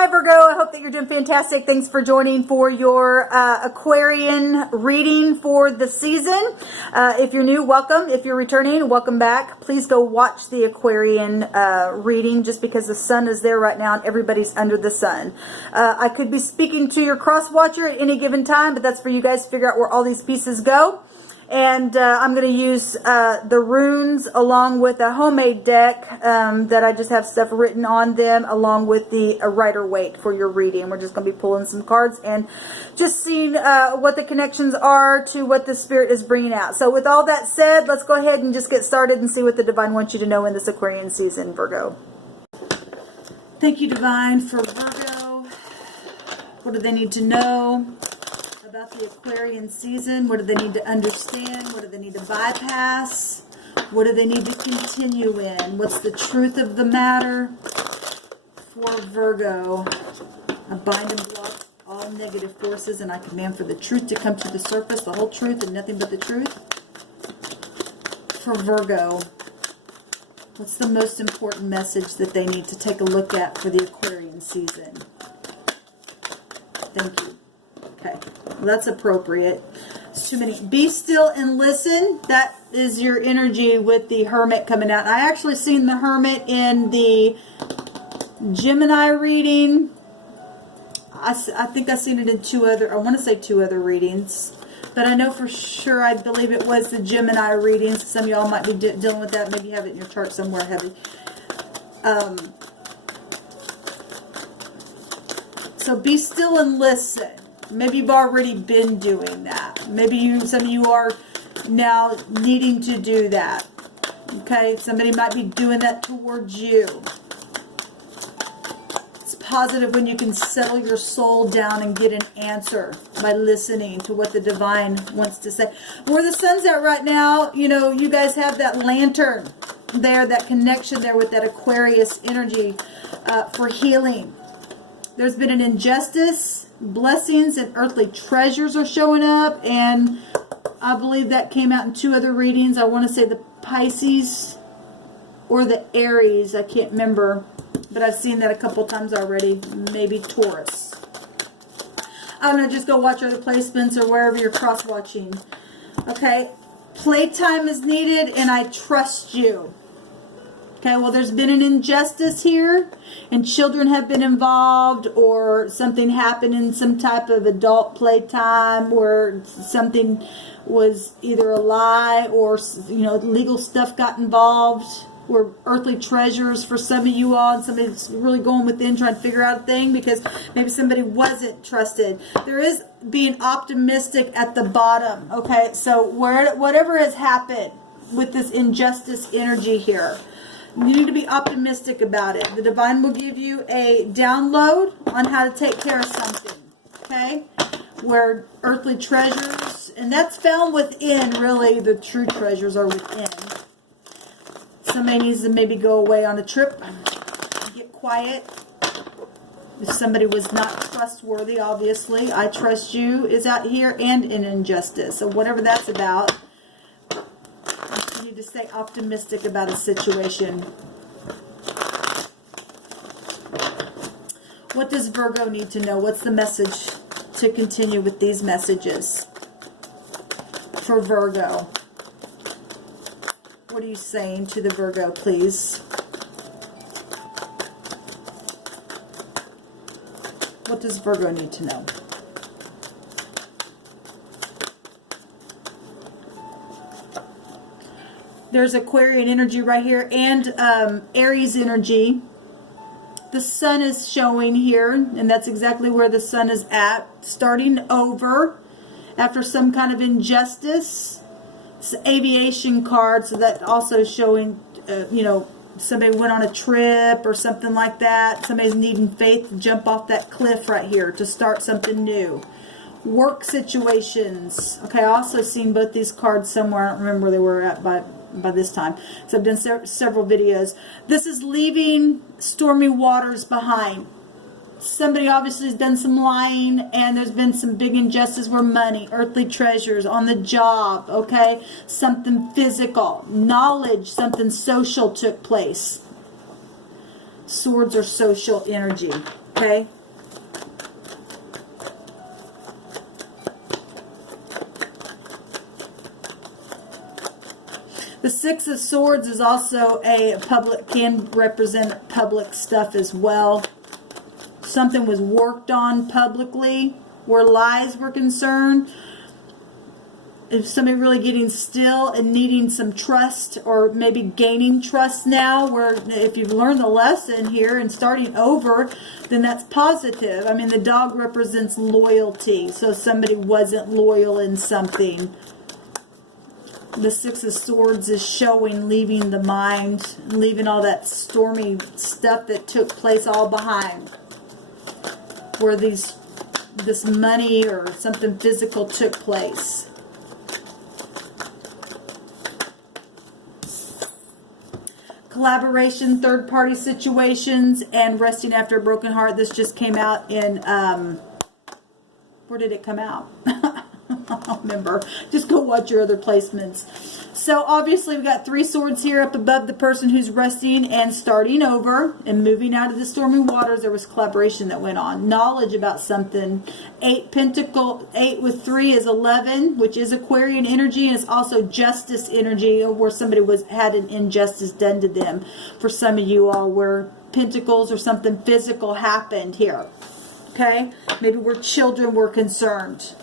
Hi Virgo, I hope that you're doing fantastic. Thanks for joining for your Aquarian reading for the season. If you're new, welcome. If you're returning, welcome back. Please go watch the Aquarian reading just because the sun is there right now and everybody's under the sun. I could be speaking to your cross watcher at any given time, but that's for you guys to figure out where all these pieces go. And I'm going to use the runes along with a homemade deck that I just have stuff written on them, along with the Rider-Waite for your reading. We're just going to be pulling some cards and just seeing what the connections are to what the Spirit is bringing out. So with all that said, let's go ahead and just get started and see what the Divine wants you to know in this Aquarian season, Virgo. Thank you, Divine, for Virgo. What do they need to know about the Aquarian season? What do they need to understand? What do they need to bypass? What do they need to continue in? What's the truth of the matter for Virgo? I bind and block all negative forces, and I command for the truth to come to the surface, the whole truth and nothing but the truth. For Virgo, what's the most important message that they need to take a look at for the Aquarian season? Thank you. Okay, well, that's appropriate. It's too many. Be still and listen. That is your energy with the Hermit coming out. I actually seen the Hermit in the Gemini reading. I think I seen it in I want to say two other readings. But I know for sure, I believe it was the Gemini readings. Some of y'all might be dealing with that. Maybe you have it in your chart somewhere heavy. So be still and listen. Maybe you've already been doing that. Maybe some of you are now needing to do that. Okay? Somebody might be doing that towards you. It's positive when you can settle your soul down and get an answer by listening to what the Divine wants to say. Where the sun's at right now, you know, you guys have that lantern there, that connection there with that Aquarius energy for healing. There's been an injustice. Blessings and earthly treasures are showing up, and I believe that came out in two other readings. I want to say the Pisces or the Aries. I can't remember, but I've seen that a couple times already. Maybe Taurus. I don't know, just go watch other placements or wherever you're cross-watching. Okay, playtime is needed, and I trust you. Okay, well, there's been an injustice here, and children have been involved, or something happened in some type of adult playtime where something was either a lie or, you know, legal stuff got involved, where earthly treasures for some of you all, and somebody's really going within trying to figure out a thing because maybe somebody wasn't trusted. There is being optimistic at the bottom, okay? So whatever has happened with this injustice energy here, you need to be optimistic about it. The Divine will give you a download on how to take care of something, okay? Where earthly treasures, and that's found within, really, the true treasures are within. Somebody needs to maybe go away on a trip, get quiet. If somebody was not trustworthy, obviously, I trust you is out here, and in injustice. So whatever that's about, you need to stay optimistic about a situation. What does Virgo need to know? What's the message to continue with these messages for Virgo? What are you saying to the Virgo, please? What does Virgo need to know? There's Aquarian energy right here, and Aries energy. The sun is showing here, and that's exactly where the sun is at. Starting over after some kind of injustice. It's an aviation card, so that also showing, you know, somebody went on a trip or something like that. Somebody's needing faith to jump off that cliff right here to start something new. Work situations. Okay, I also seen both these cards somewhere. I don't remember where they were at by this time. So I've done several videos. This is leaving stormy waters behind. Somebody obviously has done some lying, and there's been some big injustice where money, earthly treasures, on the job, okay? Something physical, knowledge, something social took place. Swords are social energy. Okay? The Six of Swords is also a public, can represent public stuff as well. Something was worked on publicly where lies were concerned. If somebody really getting still and needing some trust, or maybe gaining trust now, where if you've learned the lesson here and starting over, then that's positive. I mean, the dog represents loyalty. So somebody wasn't loyal in something. The Six of Swords is showing leaving the mind, leaving all that stormy stuff that took place all behind. Where this money or something physical took place. Collaboration, third-party situations, and resting after a broken heart. This just came out in, where did it come out? I don't remember. Just go watch your other placements. So obviously we've got 3 swords here up above the person who's resting and starting over and moving out of the stormy waters. There was collaboration that went on. Knowledge about something. 8 Pentacle, 8 with 3 is 11, which is Aquarian energy, and it's also justice energy, where somebody had an injustice done to them. For some of you all, where Pentacles or something physical happened here. Okay? Maybe where children were concerned.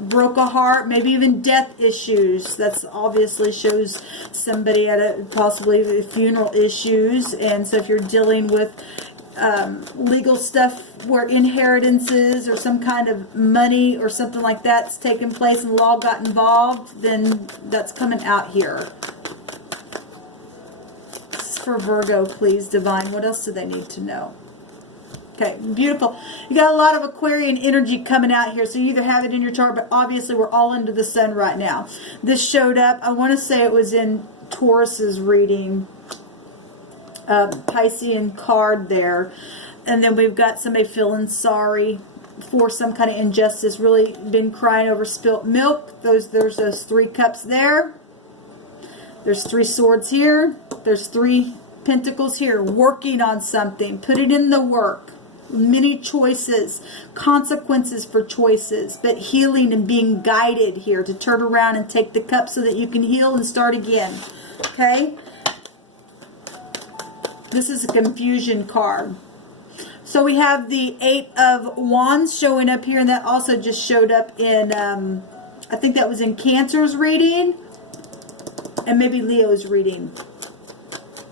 Broke a heart, maybe even death issues. That's obviously shows somebody at possibly funeral issues. And so if you're dealing with legal stuff where inheritances or some kind of money or something like that's taken place and law got involved, then that's coming out here. This is for Virgo, please, Divine. What else do they need to know? Okay, beautiful. You got a lot of Aquarian energy coming out here, so you either have it in your chart, but obviously we're all under the sun right now. This showed up, I want to say it was in Taurus's reading, Piscean card there. And then we've got somebody feeling sorry for some kind of injustice, really been crying over spilt milk. There's those 3 cups there. There's 3 swords here. There's 3 pentacles here, working on something, putting in the work. Many choices, consequences for choices, but healing and being guided here to turn around and take the cup so that you can heal and start again. Okay? This is a confusion card. So we have the 8 of Wands showing up here, and that also just showed up in, I think that was in Cancer's reading, and maybe Leo's reading.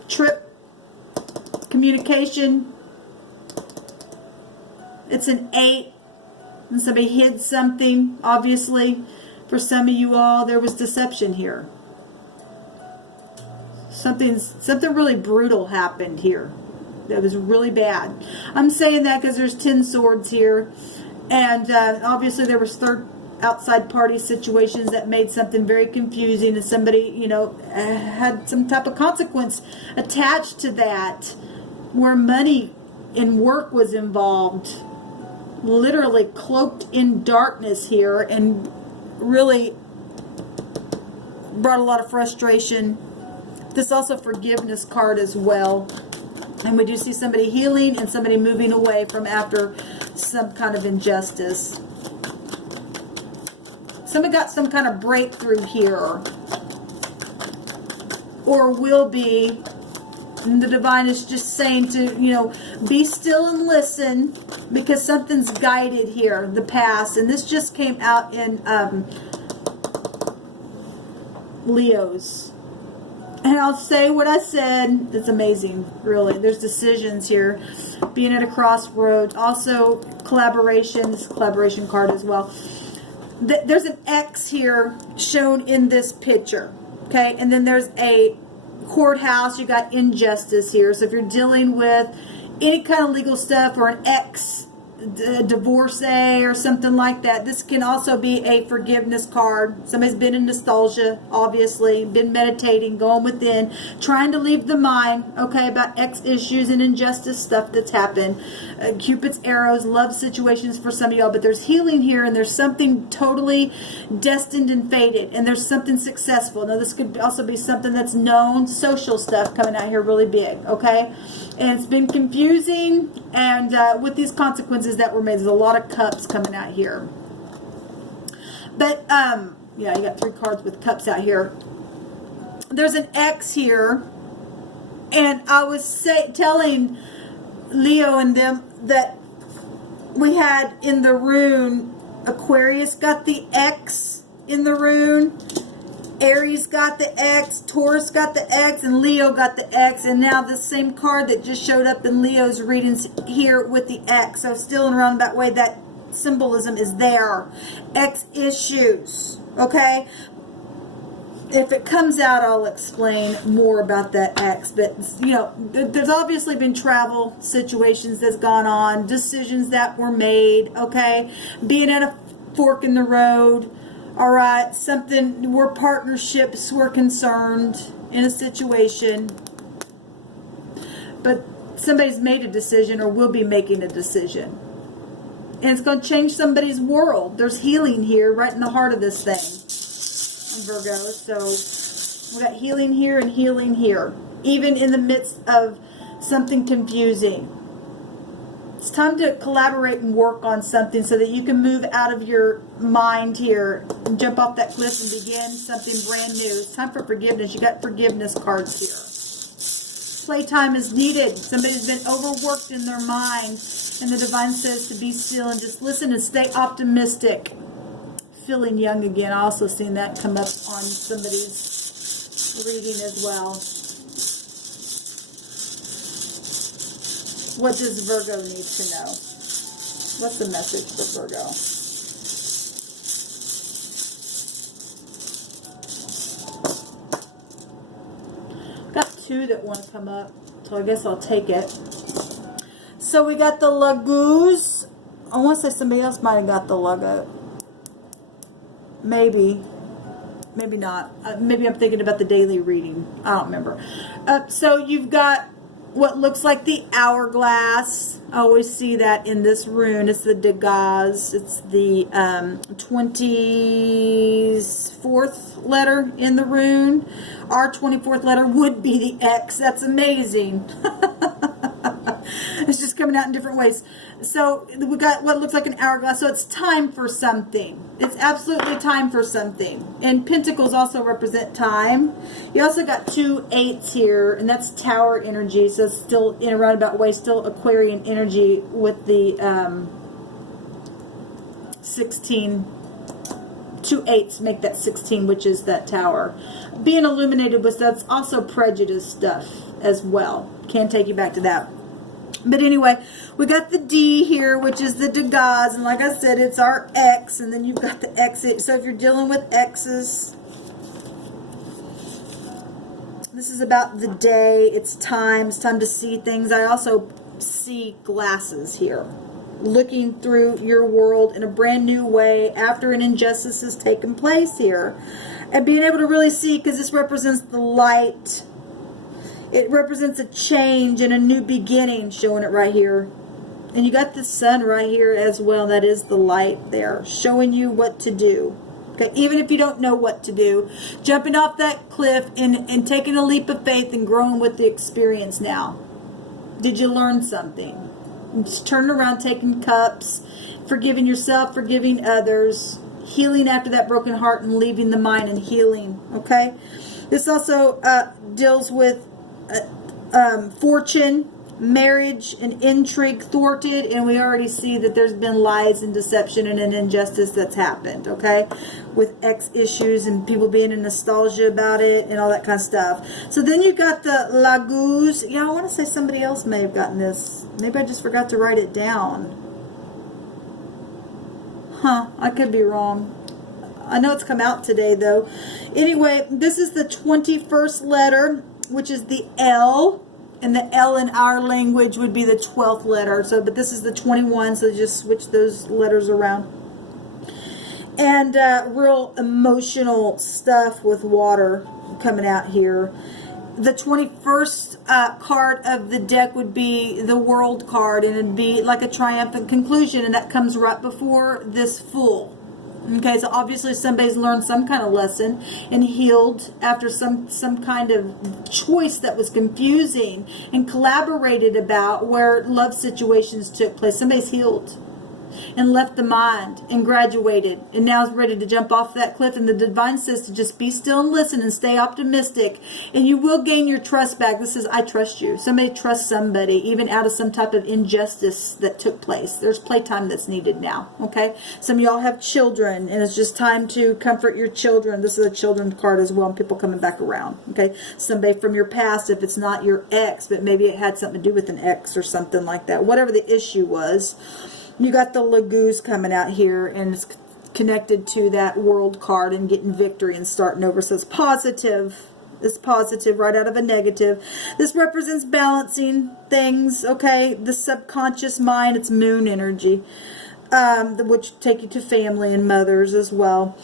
Trip, communication. It's an 8, and somebody hid something. Obviously, for some of you all, there was deception here. Something really brutal happened here. That was really bad. I'm saying that because there's 10 swords here, and obviously there was outside party situations that made something very confusing, and somebody, you know, had some type of consequence attached to that, where money and work was involved. Literally cloaked in darkness here, and really brought a lot of frustration. This also forgiveness card as well, and we do see somebody healing and somebody moving away from after some kind of injustice. Somebody got some kind of breakthrough here, or will be. And the Divine is just saying to, you know, be still and listen, because something's guided here, the past. And this just came out in Leo's. And I'll say what I said. It's amazing, really. There's decisions here. Being at a crossroads. Also, collaboration. This collaboration card as well. There's an X here shown in this picture. Okay? And then there's a courthouse. You got injustice here. So if you're dealing with any kind of legal stuff or an X divorcee or something like that. This can also be a forgiveness card. Somebody's been in nostalgia, obviously, been meditating, going within, trying to leave the mind, okay, about ex issues and injustice stuff that's happened. Cupid's arrows, love situations for some of y'all, but there's healing here, and there's something totally destined and fated, and there's something successful. Now, this could also be something that's known, social stuff coming out here really big, okay? And it's been confusing, and with these consequences that were made, there's a lot of cups coming out here. But, yeah, you got 3 cards with cups out here. There's an X here, and I was telling Leo and them that we had in the rune, Aquarius got the X in the rune, Aries got the X, Taurus got the X, and Leo got the X. And now the same card that just showed up in Leo's readings here with the X. So still in a roundabout way, that symbolism is there. X issues, okay? If it comes out, I'll explain more about that X. But, you know, there's obviously been travel situations that's gone on, decisions that were made, okay? Being at a fork in the road. All right, something where partnerships were concerned in a situation, but somebody's made a decision or will be making a decision, and it's going to change somebody's world. There's healing here right in the heart of this thing, Virgo. So we got healing here and healing here, even in the midst of something confusing. It's time to collaborate and work on something so that you can move out of your mind here and jump off that cliff and begin something brand new. It's time for forgiveness. You got forgiveness cards here. Playtime is needed. Somebody's been overworked in their mind, and the divine says to be still and just listen and stay optimistic. Feeling young again. I also seen that come up on somebody's reading as well. What does Virgo need to know? What's the message for Virgo? Got 2 that want to come up, so I guess I'll take it. So we got the Laguz. I want to say somebody else might have got the Luggo. Maybe. Maybe not. Maybe I'm thinking about the daily reading. I don't remember. So you've got what looks like the hourglass. I always see that in this rune. It's the Degas. It's the 24th letter in the rune. Our 24th letter would be the X. That's amazing. It's just coming out in different ways. So we got what looks like an hourglass. So it's time for something. It's absolutely time for something. And pentacles also represent time. You also got 2 8s here, and that's tower energy. So it's still in a roundabout way, still Aquarian energy with the 16. 2 8s make that 16, which is that tower. Being illuminated with that's also prejudice stuff as well. Can't take you back to that. But anyway, we got the D here, which is the Degas, and like I said, it's our X, and then you've got the exit. So if you're dealing with X's, this is about the day. It's time to see things. I also see glasses here, looking through your world in a brand new way after an injustice has taken place here, and being able to really see, because this represents the light. It represents a change and a new beginning, showing it right here. And you got the sun right here as well. That is the light there, showing you what to do. Okay, even if you don't know what to do, jumping off that cliff and taking a leap of faith and growing with the experience now. Did you learn something? And just turning around, taking cups, forgiving yourself, forgiving others, healing after that broken heart and leaving the mind and healing. Okay, this also deals with fortune, marriage, and intrigue thwarted, and we already see that there's been lies and deception and an injustice that's happened, okay, with X issues and people being in nostalgia about it and all that kind of stuff. So then you got the Laguz. Yeah, I want to say somebody else may have gotten this. Maybe I just forgot to write it down. I could be wrong. I know it's come out today, though. Anyway, this is the 21st letter, which is the L, And the L in our language would be the 12th letter. So, but this is the 21, so just switch those letters around. And real emotional stuff with water coming out here. The 21st card of the deck would be the World card, and it'd be like a triumphant conclusion, and that comes right before this Fool. Okay, so obviously somebody's learned some kind of lesson and healed after some kind of choice that was confusing and collaborated about where love situations took place. Somebody's healed and left the mind and graduated and now is ready to jump off that cliff. And the divine says to just be still and listen and stay optimistic, and you will gain your trust back. This is, I trust you. Somebody trusts somebody even out of some type of injustice that took place. There's playtime that's needed now. Okay, some of y'all have children and it's just time to comfort your children. This is a children's card as well, and people coming back around. Okay, somebody from your past, if it's not your ex, but maybe it had something to do with an ex or something like that, whatever the issue was. You got the Lagoose coming out here, and it's connected to that World card and getting victory and starting over. So it's positive. It's positive right out of a negative. This represents balancing things, okay? The subconscious mind, it's moon energy, which take you to family and mothers as well.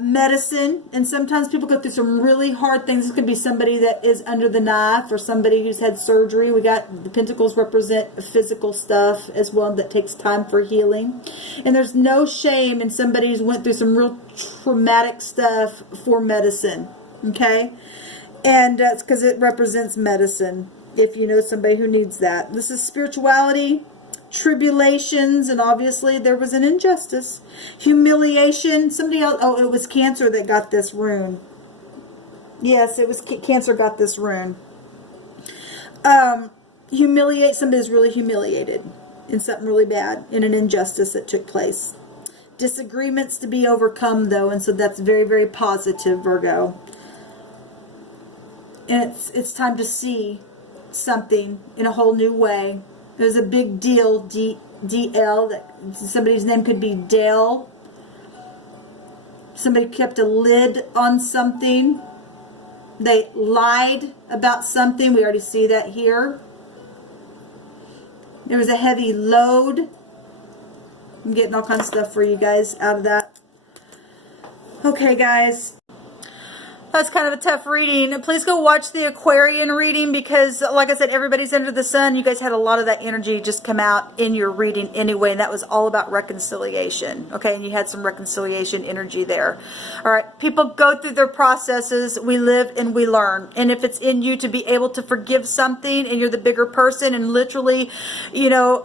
Medicine, and sometimes people go through some really hard things. This could be somebody that is under the knife or somebody who's had surgery. We got the Pentacles represent physical stuff as well that takes time for healing. And there's no shame in somebody who's went through some real traumatic stuff for medicine, okay? And it's because it represents medicine if you know somebody who needs that. This is spirituality, tribulations, and obviously there was an injustice, humiliation. Somebody else, oh, it was Cancer that got this rune. Yes, it was Cancer got this rune. Humiliate, somebody's really humiliated in something really bad, in an injustice that took place. Disagreements to be overcome though, and so that's very, very positive, Virgo. And it's time to see something in a whole new way. There's a big deal, DL, that somebody's name could be Dale. Somebody kept a lid on something. They lied about something. We already see that here. There was a heavy load. I'm getting all kinds of stuff for you guys out of that. Okay, guys. That's kind of a tough reading. Please go watch the Aquarian reading because, like I said, everybody's under the sun. You guys had a lot of that energy just come out in your reading anyway, and that was all about reconciliation. Okay, and you had some reconciliation energy there. All right, people go through their processes. We live and we learn. And if it's in you to be able to forgive something and you're the bigger person and literally, you know,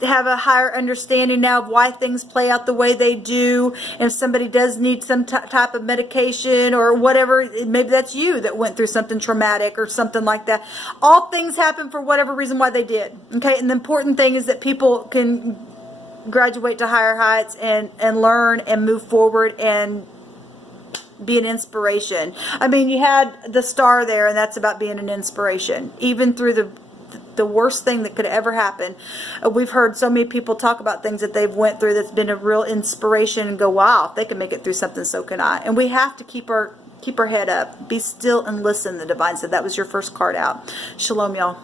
have a higher understanding now of why things play out the way they do, and if somebody does need some type of medication or whatever, maybe that's you that went through something traumatic or something like that. All things happen for whatever reason why they did. Okay, and the important thing is that people can graduate to higher heights and learn and move forward and be an inspiration. I mean, you had the star there, and that's about being an inspiration. Even through the worst thing that could ever happen. We've heard so many people talk about things that they've went through that's been a real inspiration and go, wow, if they can make it through something, so can I. And we have to keep our head up. Be still and listen, the divine said. That was your first card out. Shalom, y'all.